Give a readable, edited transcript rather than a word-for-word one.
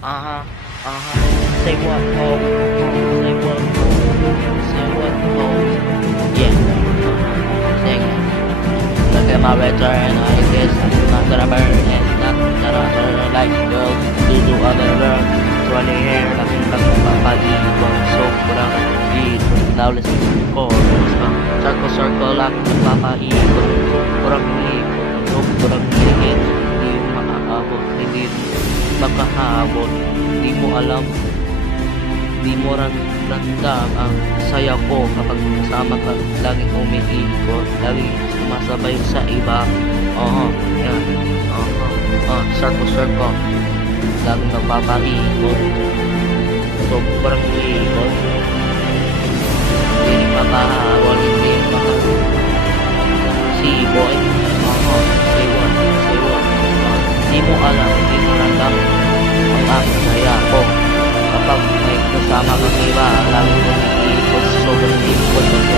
Uh-huh, uh-huh. Say what, ho? Say what, ho? Say what, ho? Yeah, sing it. Look at my return, I guess I'm not gonna burn it, not gonna turn like girls do other girls. 20 hair, laking-lang papalikot, sobrang ikot, lawless ko, circle lang nagpapaikot, sobrang ikot, sobrang higit, hindi maaabot, hindi makahabot, di mo alam, di mo ramdam ang saya ko kapag kasama ka, laging umiikot, laging sumasabay sa iba. Yan, circle, laging nagpapaikot, sobrang ikot, hindi makahabol, hindi si boy, say what, di mo alam, di mo ramdam ang saya ko kapag may kasama kang iba, laging umiikot, sobrang ikot.